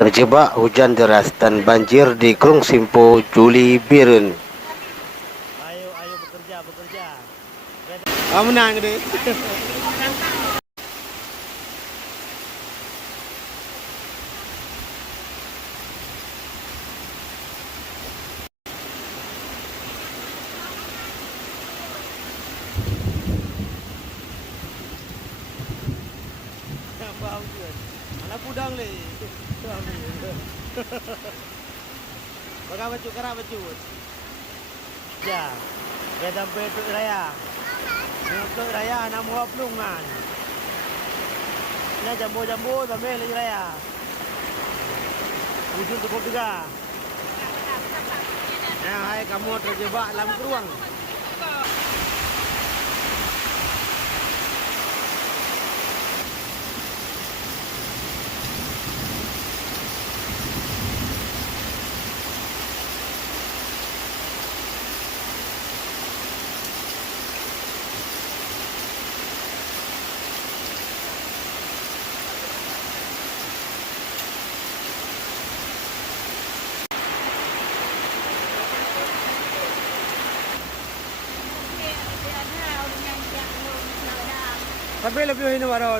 Terjebak hujan deras dan banjir di Krung Simpo, Juli Biren. Ayo bekerja. Menang deh. Anak pudang le. Baga baju kerap baju. Ya. Dia sampai tu raya. Untuk raya nak muap lungan. Ini jambu sampai lagi raya. Ujung cukup juga. Nah, hai kamu terjebak dalam keruang. Tapi lebih ini baru.